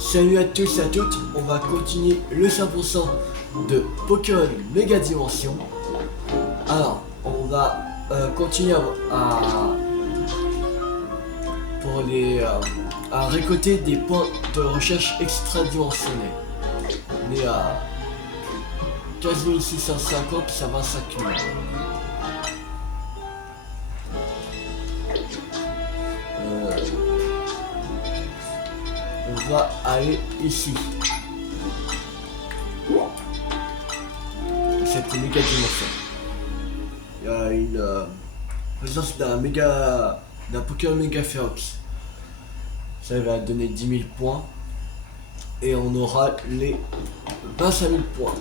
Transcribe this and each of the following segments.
Salut à tous et à toutes, on va continuer le 100% de Pokémon Méga Dimension. Alors, on va continuer à récolter des points de recherche extra-dimensionnels. On est à 15 650, ça va s'accumuler. On va aller ici. Cette méga dimension. Il y a une présence d'un Pokémon Méga Férox. Ça va donner 10 000 points. Et on aura les 25 000 points.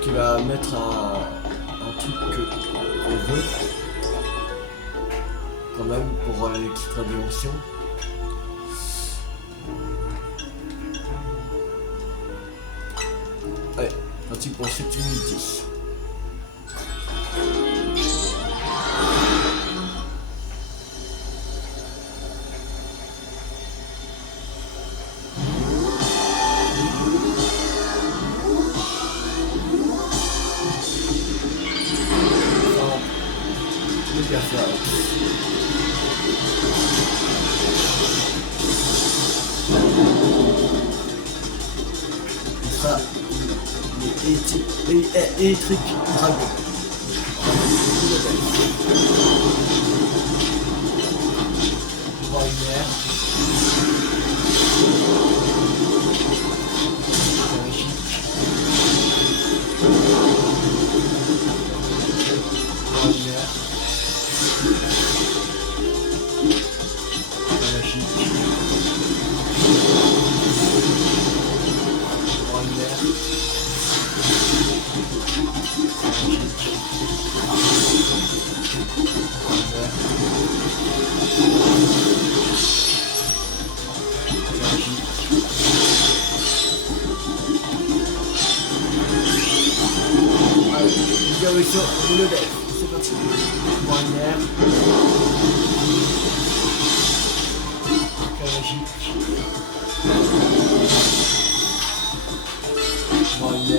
Qui va mettre un truc qu'on veut. Quand même pour l'extra dimension. Allez, parti pour cette unité. Électrique dragon. Lumière. Sur le deck, c'est parti. Moyenne. Magique. Moyenne.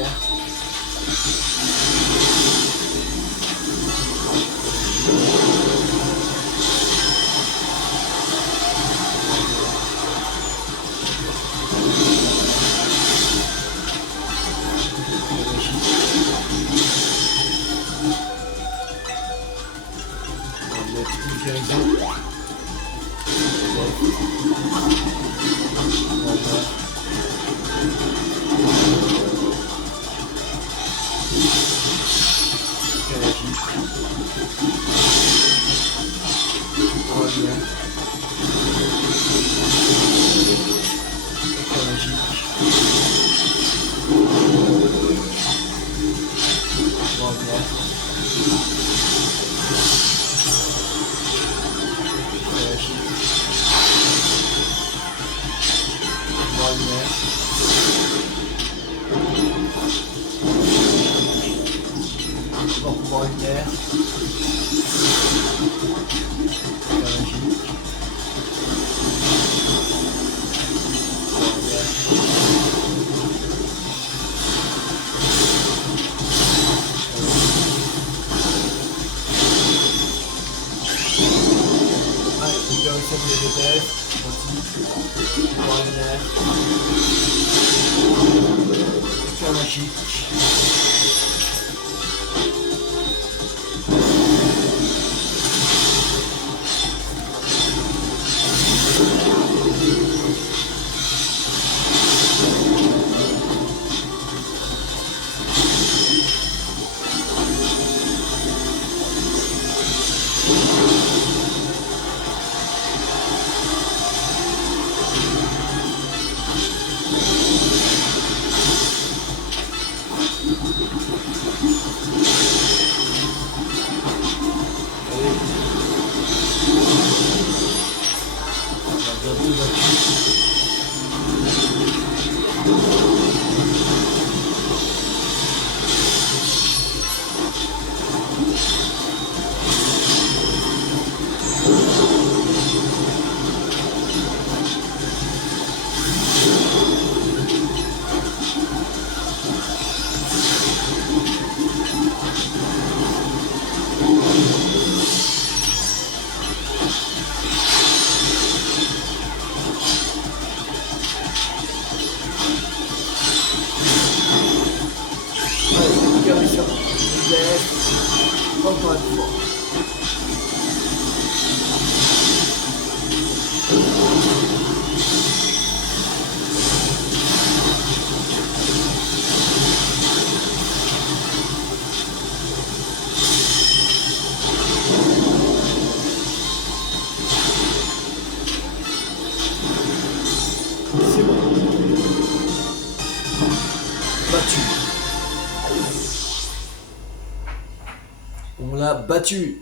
battu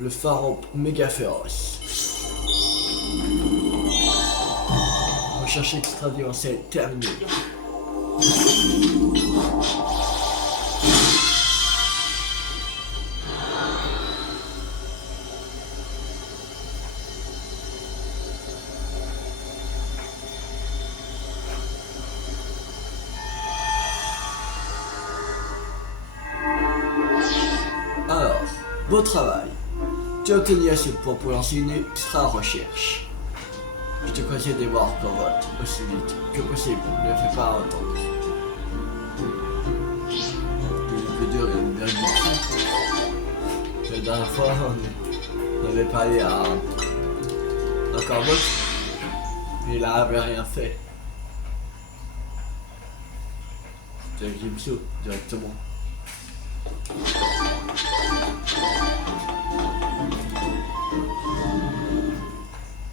le pharaon méga féroce. Recherche extra-dimensionnelle terminée. Alors, beau travail. Tu as obtenu assez de points pour lancer une extra recherche. Je te conseille de voir ton vote aussi vite que possible. Ne le fais pas entendre. Le plus dur est une blague du cul. La dernière fois, on avait parlé à un corbeau. Et il avait rien fait. C'était avec Jimso directement.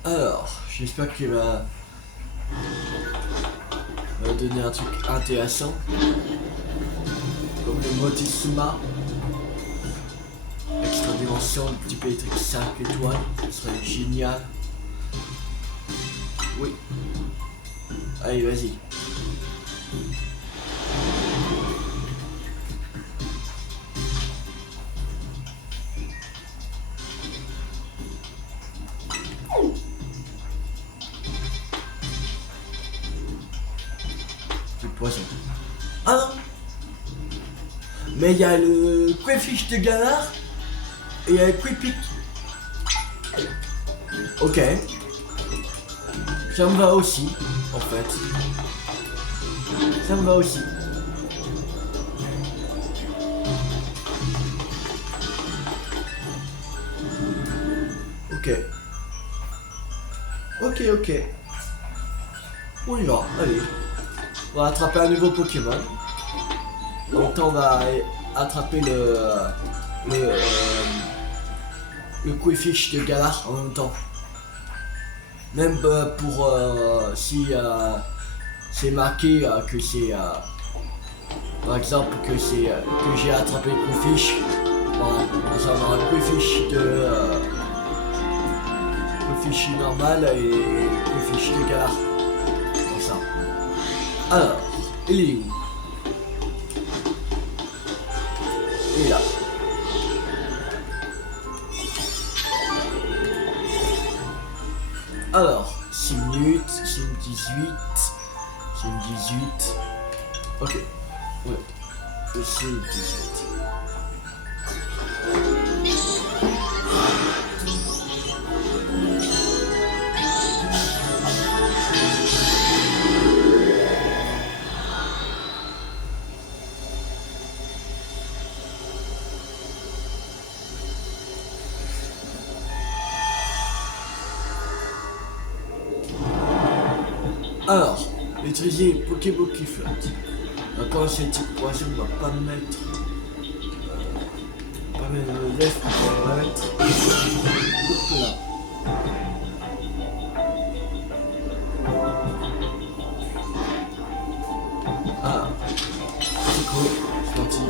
Alors, j'espère qu'il va donner un truc intéressant. Comme le Motissima. Extra dimension du Pétrix 5 étoiles. Ce serait génial. Oui. Allez, vas-y. Poisson. Ah non. Mais il y a le Quayfish de Galar et il y a le Quaypic. Ok. Ça me va aussi, en fait. Ça me va aussi. Ok. Ok. On y va, allez. On va attraper un nouveau Pokémon. En même temps, on va attraper le Quayfish de Galar en même temps. Même pour si c'est marqué que c'est par exemple que c'est que j'ai attrapé le Quayfish. Voilà, ça va un Quayfish de Quayfish normal et Quayfish de Galar. Comme ça. Alors, il est où? Il est là. Alors, sim 8, sim 18, sim 18. Ok. Ouais. Le sim 18. Alors, utiliser Pokéball qui flotte. Encore ces types poison, on va pas mettre. Pas mettre le left, on va mettre. Là. Ah, c'est cool, c'est parti.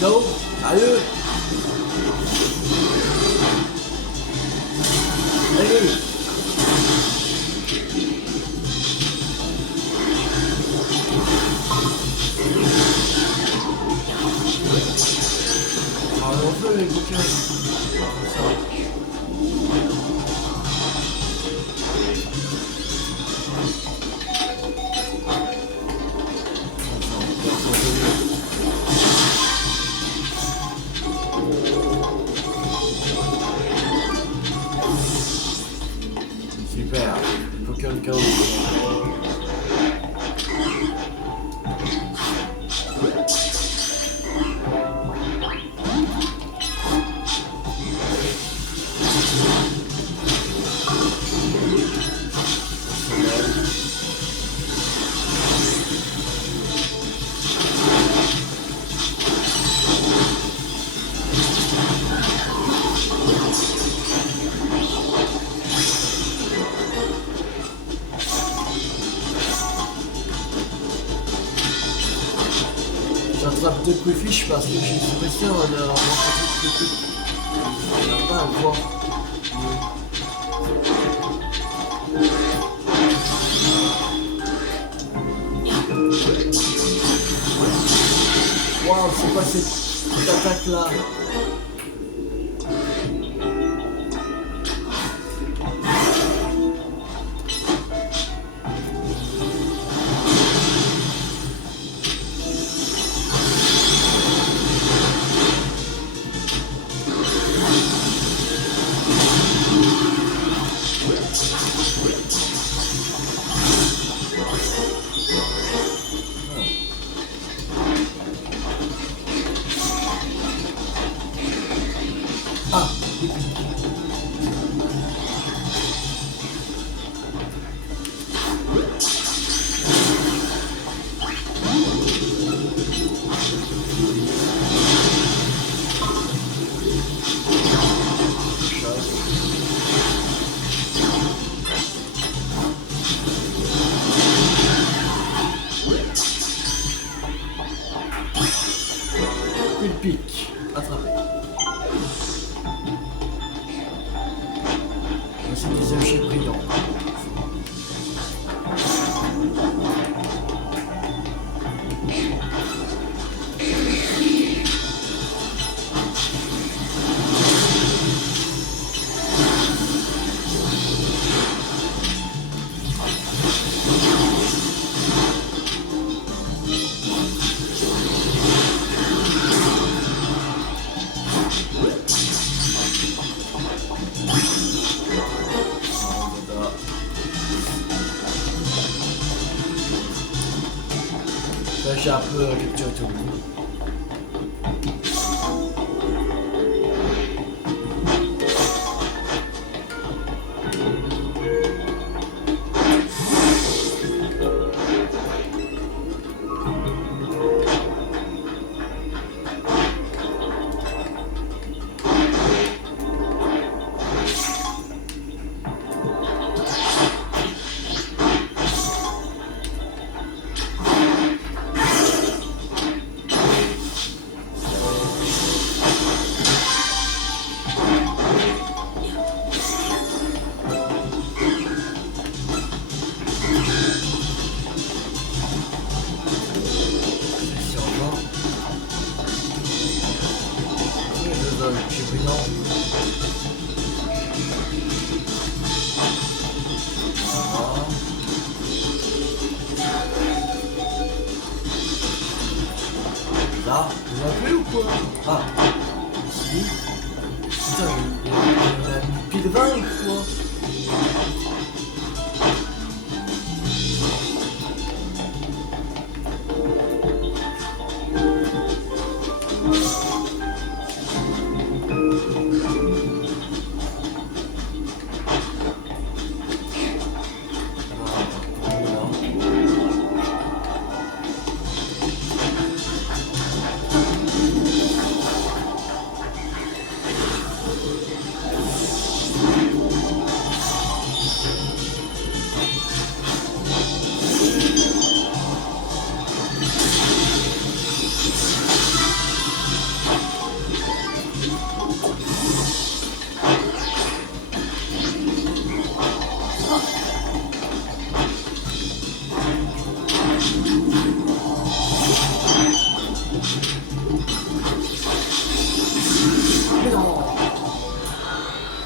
Go, allez. Allez. Alors, on peut les bouquins. Pokémon KO. J'attrape deux coups parce que j'ai l'impression de rencontrer ce truc. On n'a pas à le voir. Waouh, c'est quoi cette attaque là? Ah, une pique. Attrapé. C'est des objets brillants. Là j'ai un peu capturé tout le monde. J'ai brillant. Voilà. Là, vous m'avez vu ou quoi? Ah, si. Putain, il a mis pile 20 ou quoi?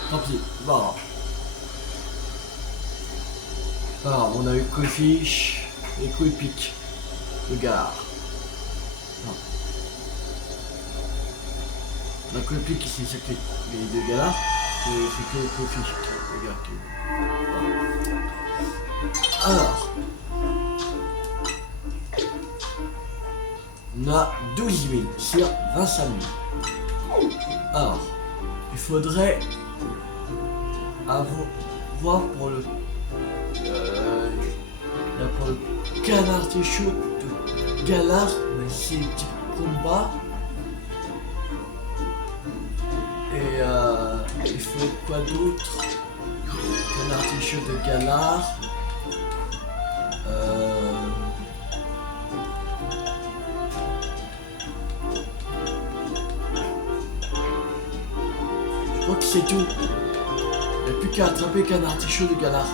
Tant pis, bon. Alors, on a eu Cofish et Quipic. Le gars. La Quipic, c'est les deux gars là. Et c'est que Cofish, le directement. Alors, on a 12 000 sur 25 000. Alors, il faudrait voir pour le canard artichaut de Galar, mais c'est type combat. Et il faut quoi d'autre? Canard artichaut de Galar. Je crois que c'est tout. Il n'y a plus qu'à attraper canard artichaut de Galar.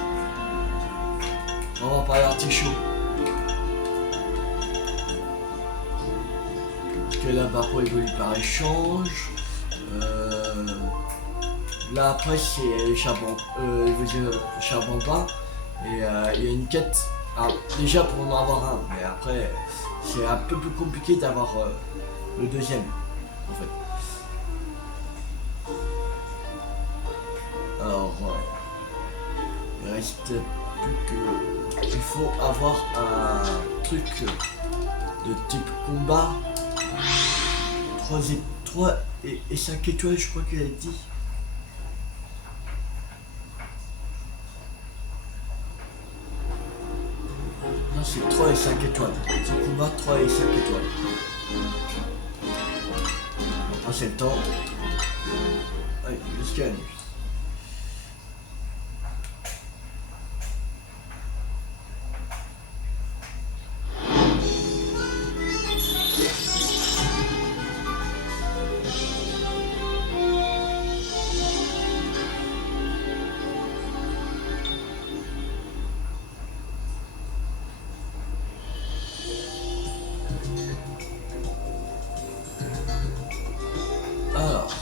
On va parler artichaut. Parce que là-bas pour évoluer par échange. Là après c'est charbon, charbon bas. Et il y a une quête. Alors, déjà pour en avoir un, mais après c'est un peu plus compliqué d'avoir le deuxième en fait. Alors il reste plus que il faut avoir un truc de type combat 3 et 5 étoiles, je crois qu'il a dit. Non, c'est 3 et 5 étoiles. C'est combat 3 et 5 étoiles. On va passer le temps. Allez, jusqu'à la nuit. Alors,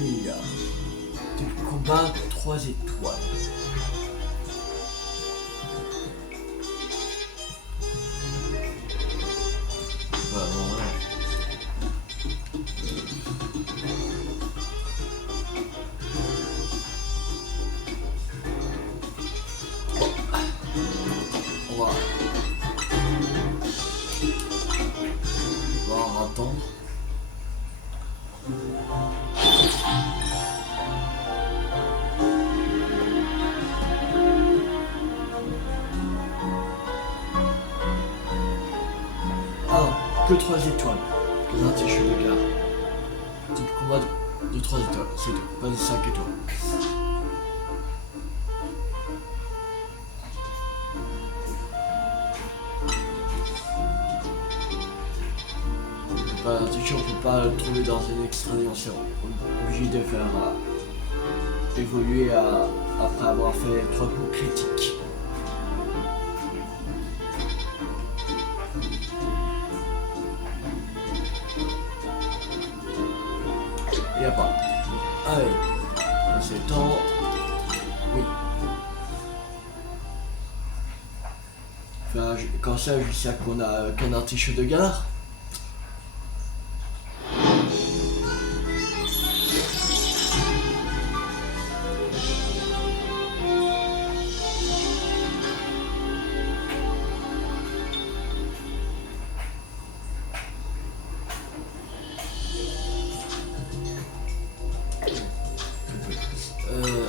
il y a du combat 3 étoiles. Voilà. On va attendre. Ah, que 3 étoiles. Les artichauts de gare. Type combat de 3 étoiles, c'est tout, pas de 5 étoiles. L'artichaut, on peut pas le trouver dans une extra dimension. On est obligé de faire évoluer après avoir fait 3 coups critiques. Il n'y a pas. Allez, c'est le temps. Oui. Enfin, quand ça, je sais qu'on a qu'un artichaut de Galar.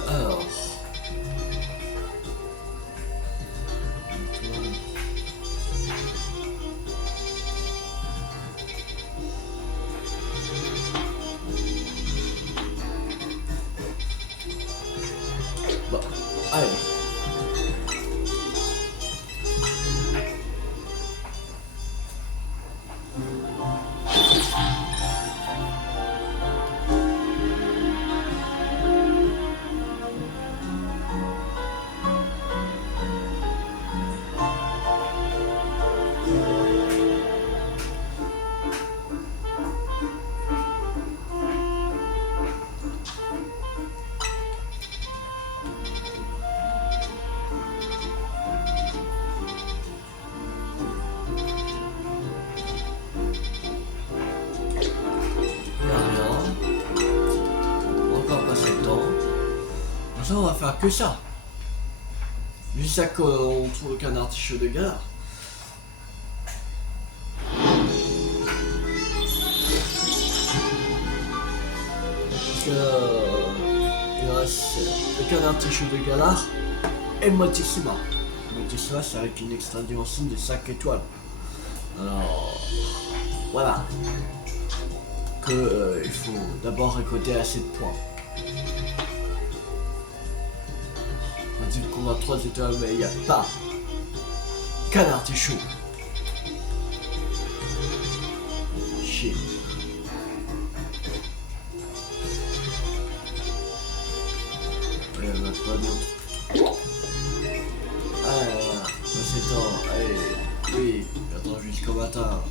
Alors. faire que ça. Jusqu'à qu'on trouve aucun artichaut de galard. Parce que il reste aucun artichaut de galard et Motissima. Motissima, c'est avec une extra dimension de 5 étoiles. Alors voilà que il faut d'abord récolter assez de points. On dit qu'on a 3 étoiles, mais il n'y a pas qu'un artichaut. Chier. Il n'y en a pas d'autres. Ah, c'est temps. Allez, oui, j'attends jusqu'au matin.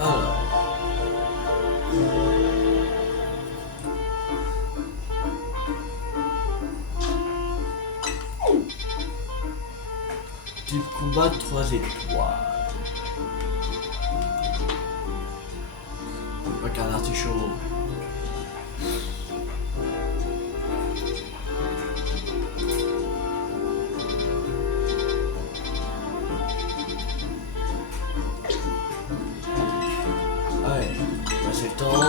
Alors. Type combat 3 étoiles. Pas qu'un artichaut. Allez, c'est le temps.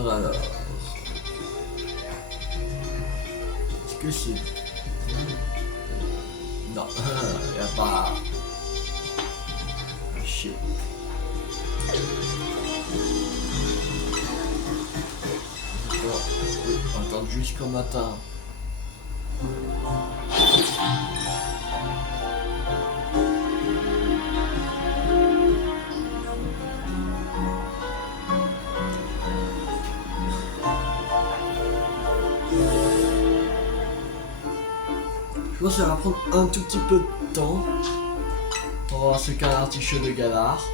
Alors. Est-ce que c'est... Non, y a pas... Chier. Oui, on attend jusqu'au matin. Je pense que ça va prendre un tout petit peu de temps pour voir ce qu'est un artichaut de galard.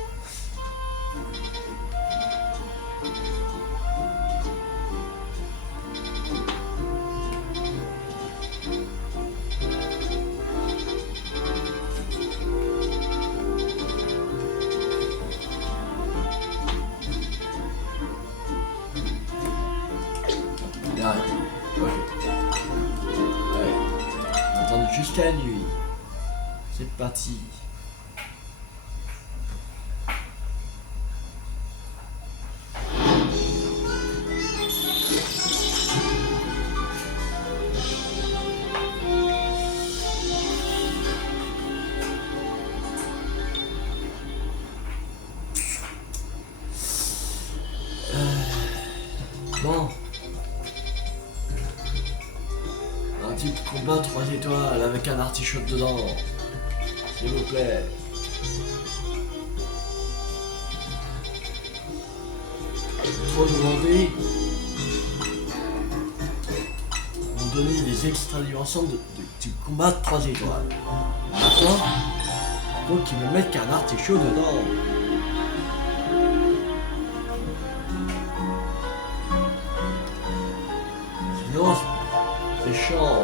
Il y a rien. Ok. Allez. On va attendre jusqu'à la nuit. C'est parti. Bon. Un type combat 3 étoiles avec un artichaut dedans. S'il vous plaît. Trop demandé. On donner des extra dimensions du combat 3 étoiles. Maintenant, faut qu'ils me mettent qu'un artichaut dedans. Sinon, c'est chiant.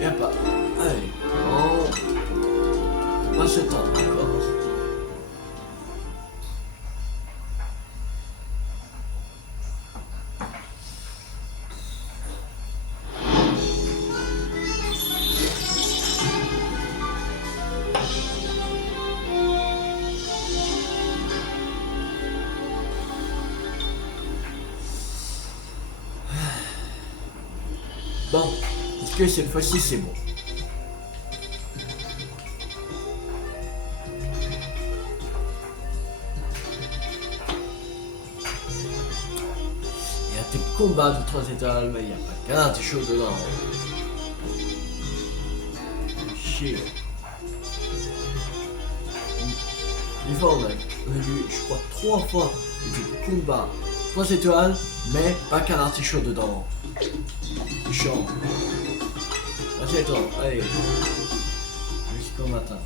Y'a pas. Allez, on va s'étendre encore. Bon, est-ce que cette fois-ci c'est bon? Il y a des combats de 3 étoiles, mais il n'y a pas de canard, t'es chaud dedans. Chier. Des fois on a vu, je crois, 3 fois des combats 3 étoiles, mais pas qu'un artichaut dedans. Chiant. Assieds-toi, allez. Jusqu'au matin.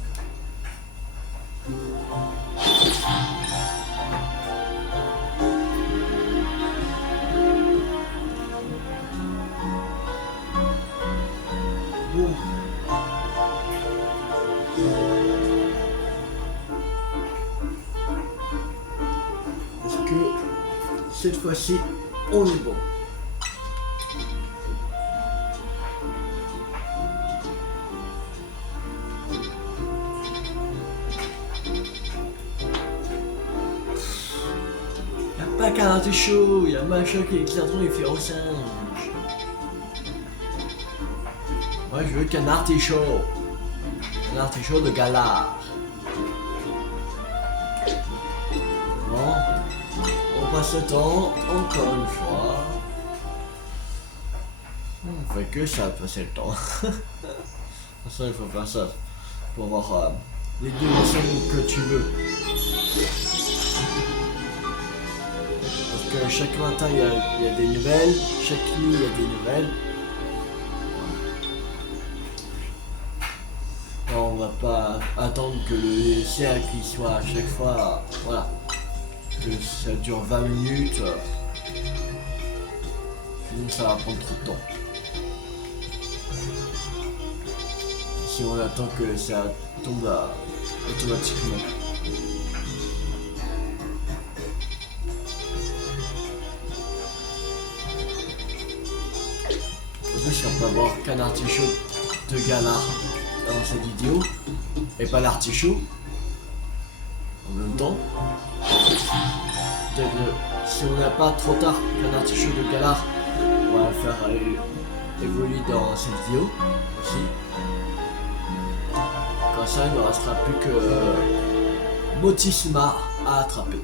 Bon. Est-ce que cette fois-ci, on est bon? Pas qu'un artichaut, il y a machin qui est clairement il fait au singe. Moi je veux qu'un artichaut. Un artichaut de galard. Bon, on passe le temps, encore une fois. On fait que ça, passer le temps. Ça, il faut faire ça pour avoir les dimensions que tu veux. Parce que chaque matin il y a des nouvelles, chaque nuit il y a des nouvelles. Alors, on va pas attendre que le cercle il soit à chaque fois, voilà, que ça dure 20 minutes. Sinon ça va prendre trop de temps. Si on attend que ça tombe automatiquement. Si on peut avoir qu'un artichaut de galard dans cette vidéo et pas l'artichaut en même temps. Si on n'a pas trop tard qu'un artichaut de galard, on va le faire évoluer dans cette vidéo aussi. Comme ça, il ne restera plus que Motissima à attraper.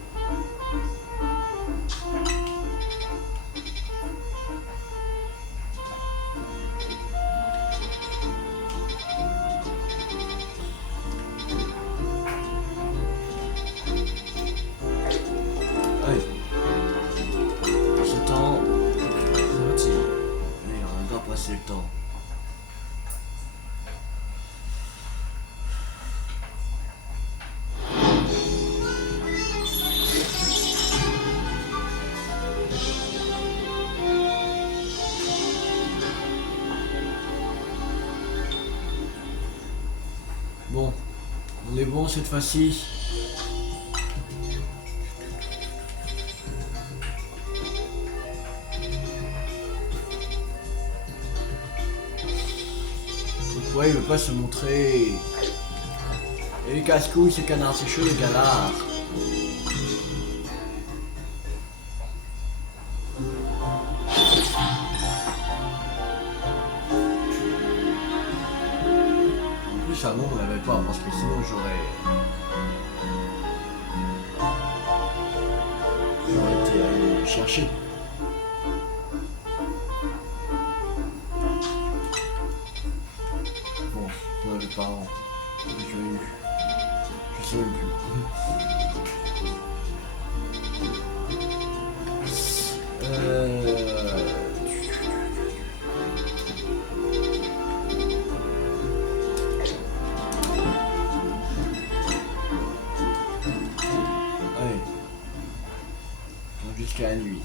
C'est le temps. Bon, on est bon cette fois-ci. Ouais, il veut pas se montrer. Et les casse-couilles, c'est qu'un artichaut de galard. En plus, avant, on l'avait pas, parce que sinon, j'aurais été allé chercher. Les parents, je sais même plus. Allez, jusqu'à la nuit.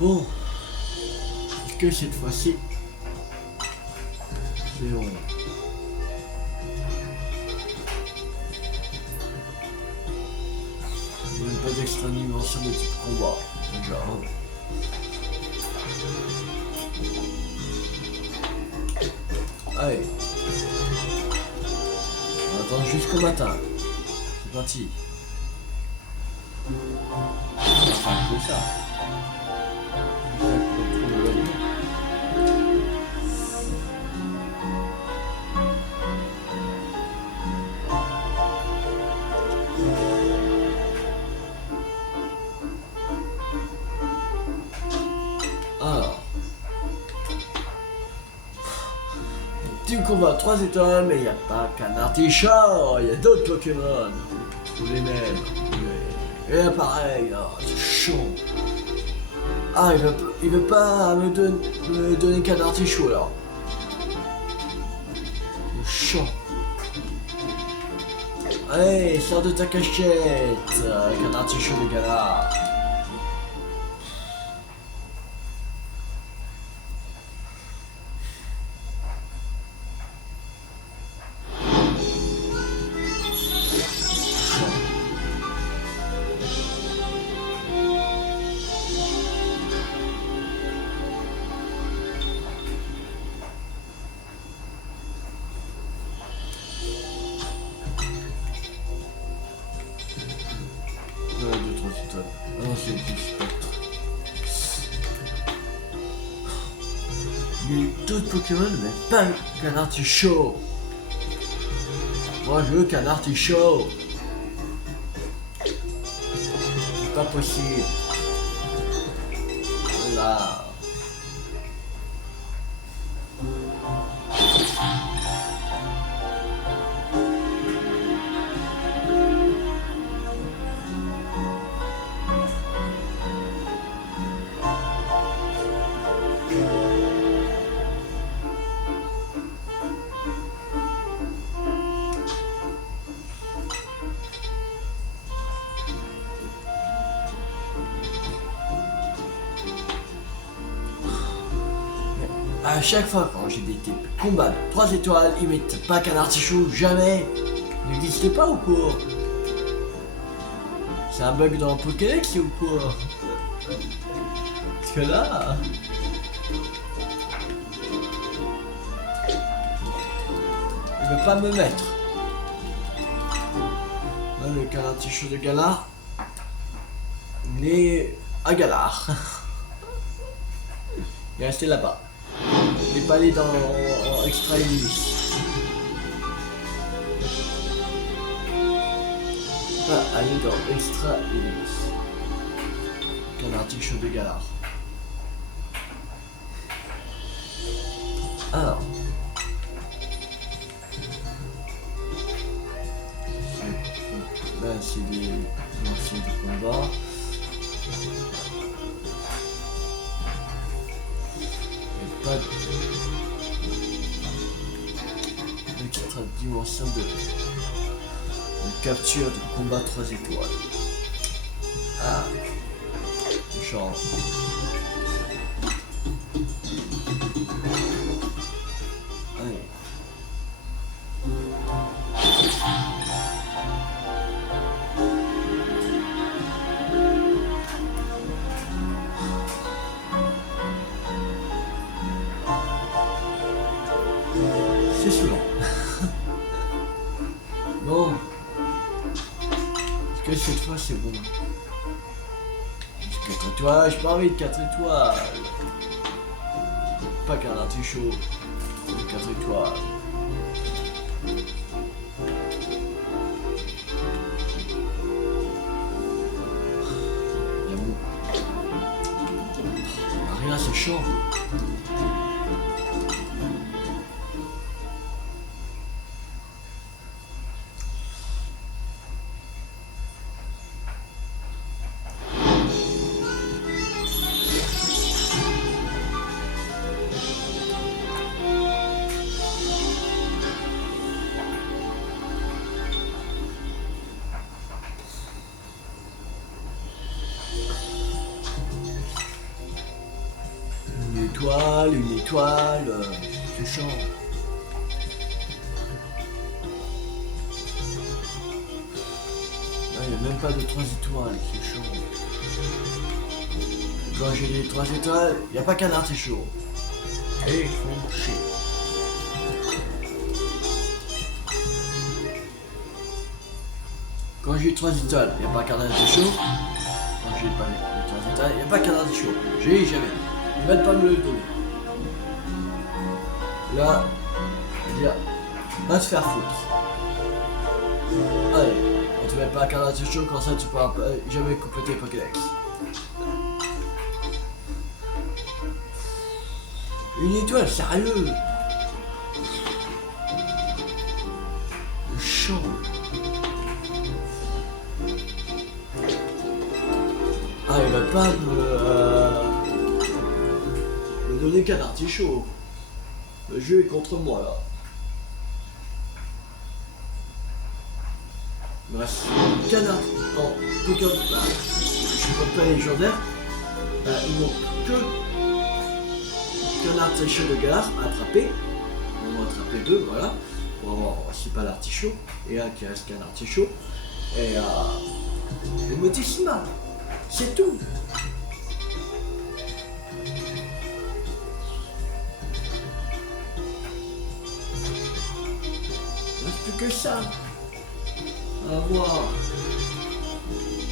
Bon, est-ce que cette fois-ci, c'est bon? Il n'y a pas d'extra dimension de type combat, déjà. Allez. On attend jusqu'au matin. C'est parti. Enfin, que ça. Alors. Team combat 3 étoiles, mais il n'y a pas qu'un artichaut, il y a d'autres Pokémon. Tous les mêmes. Et là pareil, là, c'est chaud. Ah, il veut pas me donner qu'un artichaut alors. C'est chaud. Allez, sors de ta cachette avec un artichaut de gala. Non, c'est mais d'autres Pokémon, mais pas qu'un artichaut. Moi, je veux qu'un artichaut. C'est pas possible. Voilà. À chaque fois quand j'ai des types combat de 3 étoiles, ils mettent pas qu'un artichaut, jamais. Il n'existe pas ou quoi? C'est un bug dans Pokédex ou quoi? Parce que là... il veut pas me mettre. Là, le qu'un artichaut de Galar. Il est à Galar. Il est resté là-bas. Il n'est pas allé en Extra Illumis. Pas allé dans Extra Illumis. Qu'un artichaut de Galar. Alors. Là, c'est des anciens de combat. Pas d'extra dimension de capture de combat 3 étoiles. Ah, genre. Allez. C'est souvent. Bon. Est-ce que cette fois c'est bon? 4 étoiles, j'ai pas envie de 4 étoiles. Pas qu'un artichaut. 4 étoiles. Rien, c'est chaud. Une étoile, c'est chaud. Là, il n'y a même pas de 3 étoiles, c'est chaud. Quand j'ai les 3 étoiles, il n'y a pas qu'un artichaut. Et ils font chier. Quand j'ai 3 étoiles, il n'y a pas qu'un artichaut. Quand j'ai pas les 3 étoiles, il n'y a pas qu'un artichaut. J'ai jamais. Ils ne veulent pas me le donner. Là, je dis, va te faire foutre. Allez, on te met pas qu'un artichaut, comme ça tu pourras jamais couper tes Pokédex. Une étoile, sérieux? Chaud. Ah, il va pas me donner qu'un artichaut. Le jeu est contre moi là. Il me reste qu'un artichaut. En Pokémon. Bah, je peux pas les légendaires. Il manque qu'un artichaut de Galar à attraper. On va attraper 2, voilà. Pour avoir aussi pas l'artichaut. Et un qui reste qu'un artichaut. Et le Motissima. C'est tout. Il reste plus que ça. À voir.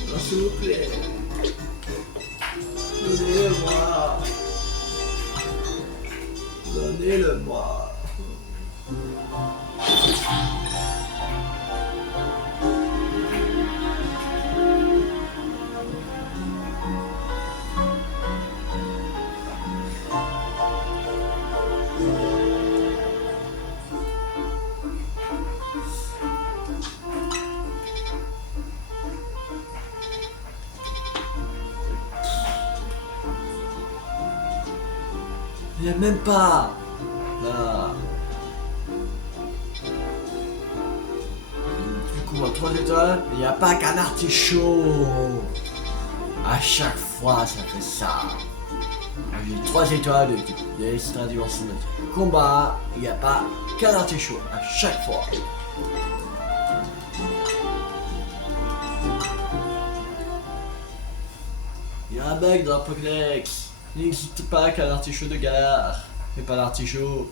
Alors, s'il vous plaît. Donnez-le-moi. Donnez-le-moi. Il n'y a même pas. Là. Du coup, en 3 étoiles, il n'y a pas qu'un artichaut. À chaque fois, ça fait ça. J'ai 3 étoiles de l'extra-dimension. Combat, il n'y a pas qu'un artichaut. À chaque fois. Il y a un bug dans la Pokédex. Il n'existe pas qu'un artichaut de Galar. Mais pas l'artichaut.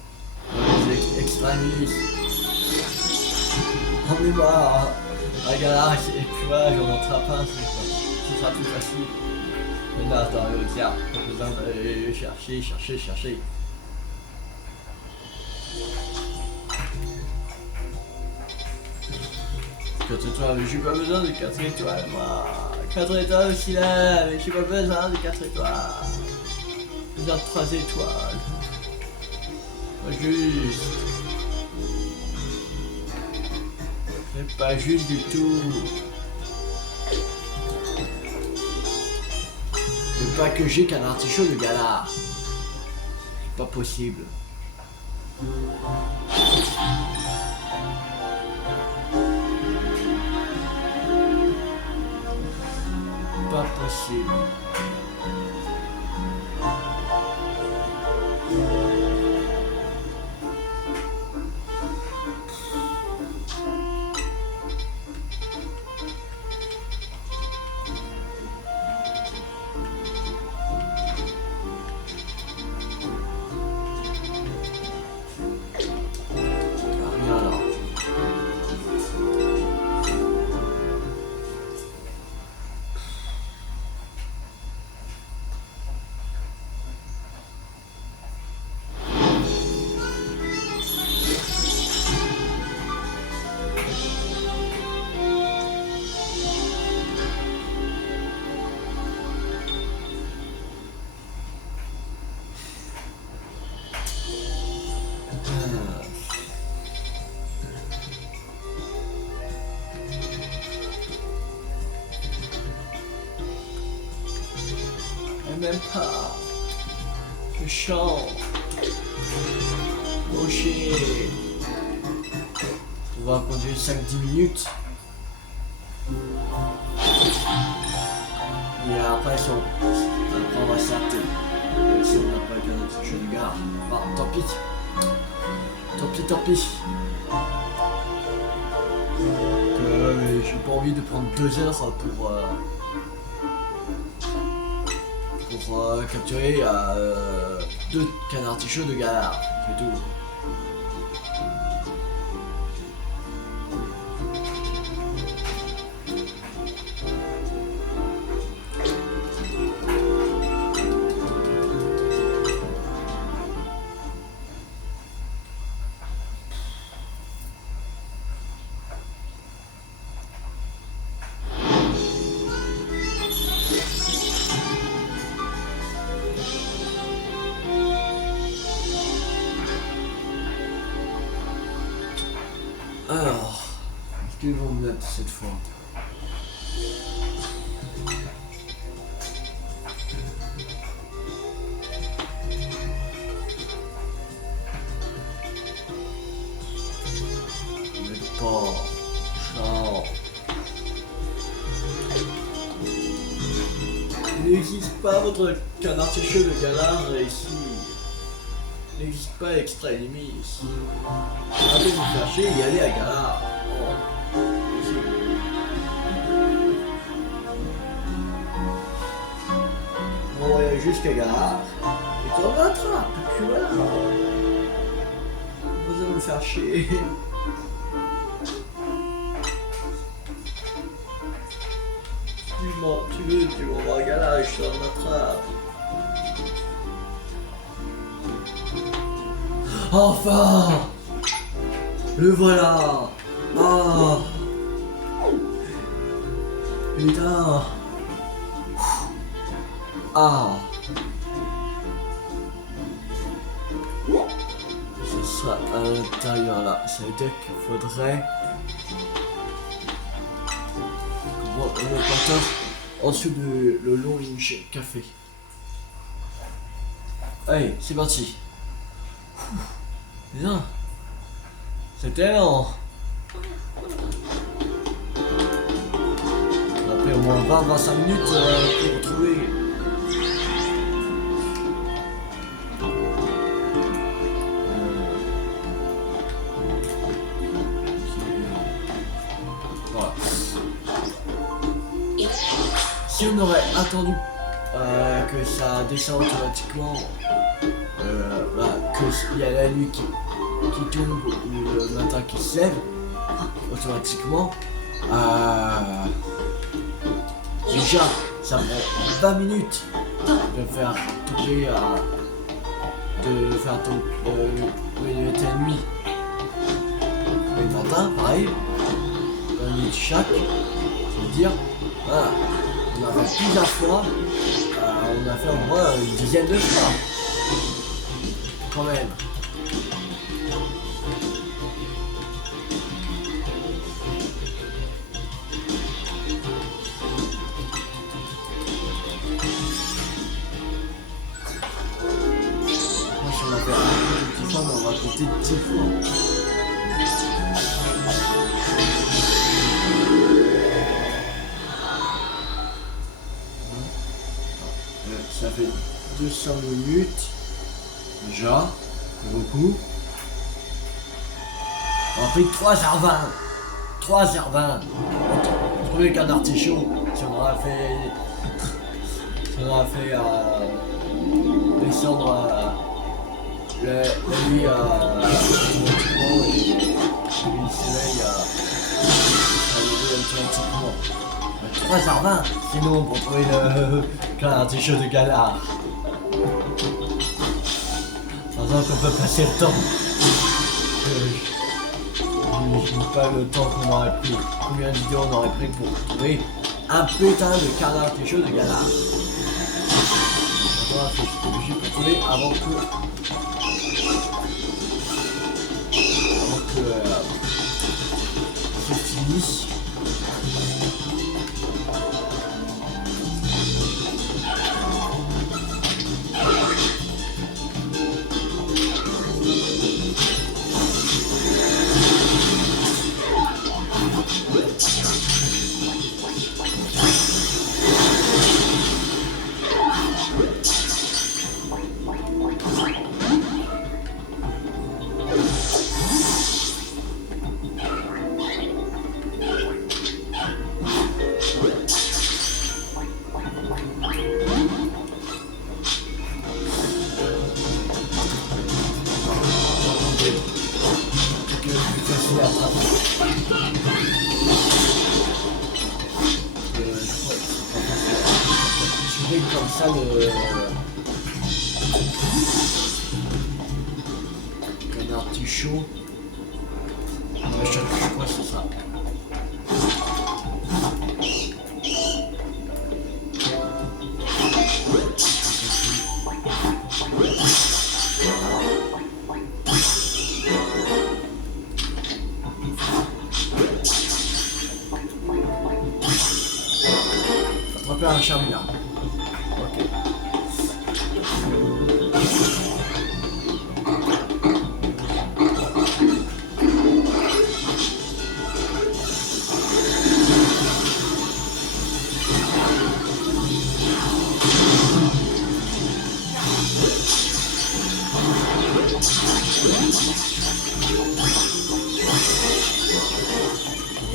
Les extrémistes. On est marre. La Galar, et puis voilà, j'en attrape un, ce sera plus facile. Mais non, attends, tiens, on a besoin d'aller chercher. Quatre étoiles, mais j'ai pas besoin de 4 étoiles, moi. 4 étoiles aussi là, mais j'ai pas besoin de 4 étoiles. J'ai besoin de 3 étoiles. Pas juste. C'est pas juste du tout. C'est pas que j'ai qu'un artichaut de Galar. C'est pas possible. Pas possible. Même pas. Je chante. Oh shit. On va conduire 5-10 minutes. Et après, on va s'arrêter. Même si on n'a pas gagné ce jeu de gare. Bah, tant pis. Tant pis. J'ai pas envie de prendre 2 heures pour pour capturer 2 canards tichots de galard, c'est tout. Alors, est-ce qu'ils vont me mettre cette fois? Mais pas. Non. Il n'existe pas votre canard tichot de galard ici. Il n'existe pas extra ennemi ici. Arrêtez de vous faire chier et allez à Galard. Oh. Ici. On va jusqu'à Galard. Et t'en rattrapes. Puis voilà. Vous allez me faire chier. Tu vas à Galard et je t'en rattrape. Enfin! Le voilà! Ah! Putain! Ah! Ce sera à l'intérieur là. Ça veut dire qu'il faudrait voir le porteur en dessous de le long ligne café. Allez, c'est parti! Bien. C'était lent. Après au moins 20-25 minutes pour retrouver. Voilà. Si on aurait attendu que ça descende automatiquement, qu'il y a la nuit qui tombe ou le matin qui se lève automatiquement, déjà ça prend 20 minutes de faire tomber la nuit et le matin pareil, 20 minutes chaque, ça veut dire voilà, on a fait plusieurs fois, on a fait au moins une dizaine de fois quand même. Moi si on a fait un petit fois, mais on va compter 10 fois. Ça fait 200 minutes. Déjà, c'est beaucoup. On a pris 3h20. 3h20. Trouver qu'un artichaut, si on aura fait. Si on aura fait descendre la nuit et le soleil automatiquement. 3h20, c'est long pour trouver le artichaut de galard. Qu'on peut passer le temps. Je dis pas le temps qu'on aurait pris. Combien de vidéos on aurait pris pour trouver un putain de canard tichot de galard. Maintenant, je suis obligé de trouver avant que c'est fini. ça le canard tichot. Je crois que c'est ça. Attraper un charmeur. Ok.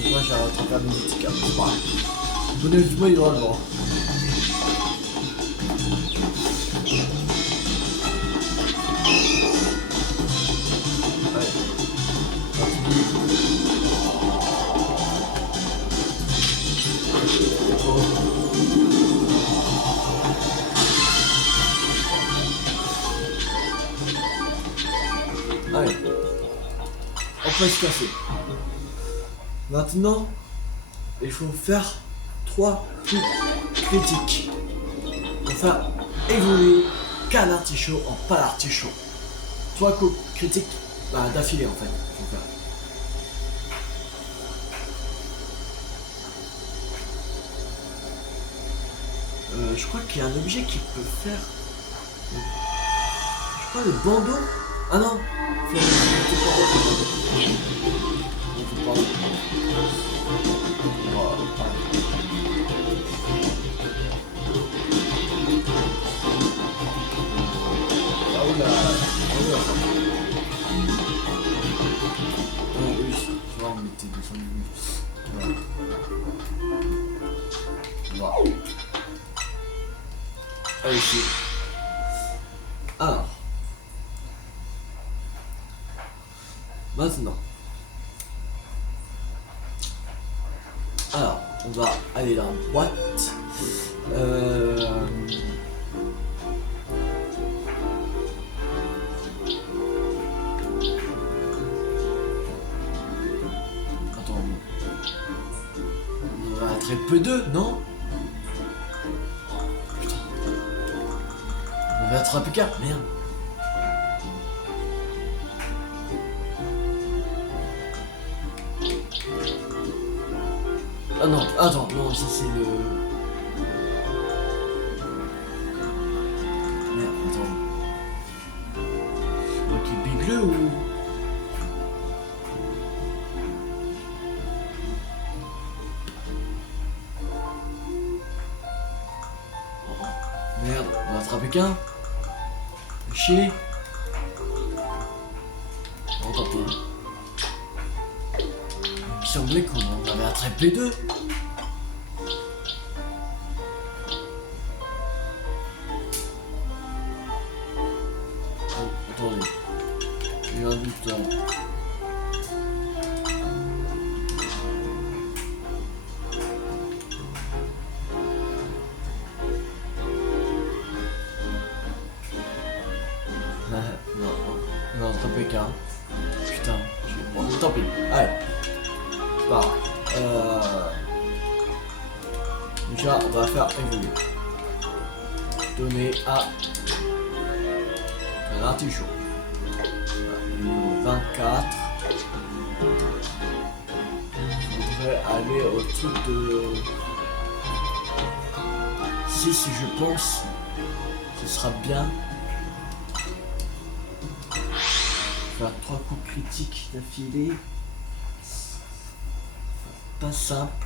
Moi j'ai rattrapé un mythique. C'est pas grave. Donnez-moi les droits devant. Allez, on peut se casser. Maintenant, il faut faire 3 coups critiques pour faire évoluer canard tichot en pâle artichaut. 3 coups critiques d'affilée en fait. Faut faire. Je crois qu'il y a un objet qui peut faire. Je crois le bandeau. Ah non, ici. Alors. Maintenant. Alors, on va aller dans la boîte. Attends. On va très peu d'eux, non? Putain. On va attraper qu'un. Merde. Ah non, attends, non, ça c'est le... Merde, attends. Ok, bigleux ou... Merde, on va attraper qu'un. Chier. Bon, tant pis. Il semblait qu'on en avait attrapé 2. Oh, attendez. J'ai un doute là. Non, on a attrapé qu'un. Putain, bon, tant pis. Allez. Bah, déjà, on va faire évoluer. Donner à un artichaut. Niveau 24. Je voudrais aller au truc de 6, je pense. Ce sera bien. Faire 3 coups critiques d'affilée. Pas simple.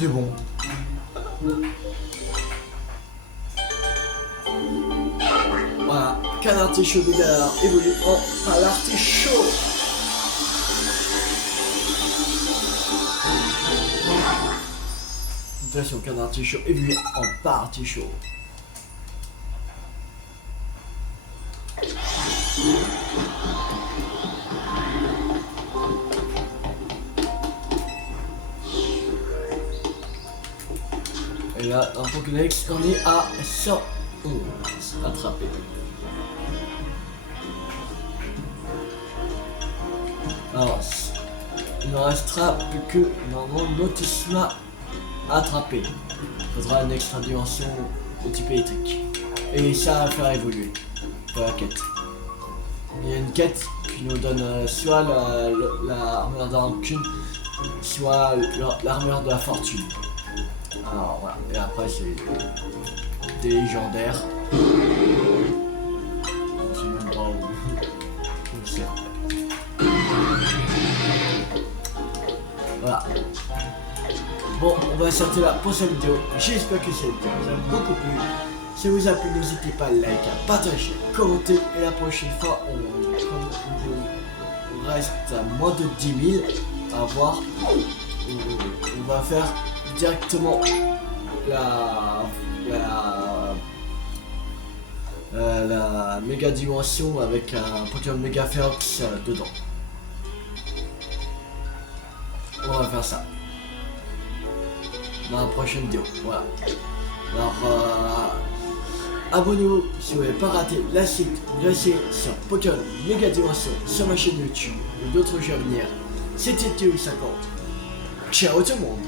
très bon. Voilà, qu'un artichaut de galard évolue en à l'artichaut. De toute façon, qu'un artichaut évolue en partichaut. Et là, en Pokédex, on est à 111 attrapé. Alors, il ne restera plus que normalement Notisma attrapé. Il faudra une extra dimension de type électrique. Et ça va faire évoluer pour la quête. Il y a une quête qui nous donne soit l'armure de la rancune, soit l'armure de la fortune. Alors voilà, et après c'est des légendaires. Je sais même pas où. Je sais. Voilà. Bon, on va s'arrêter là pour cette vidéo. J'espère que cette vidéo vous a beaucoup plu. Si vous a plu, n'hésitez pas à liker, à partager, commenter. Et la prochaine fois, on reste à moins de 10 000 à voir. On va faire directement la méga dimension avec un Pokémon Mega Ferox dedans. On va faire ça dans la prochaine vidéo. Voilà. Alors abonnez-vous si vous n'avez pas raté la suite. Laissez sur Pokémon Mega Dimension sur ma chaîne YouTube et d'autres jeux à venir. C'était Théo50. Ciao tout le monde.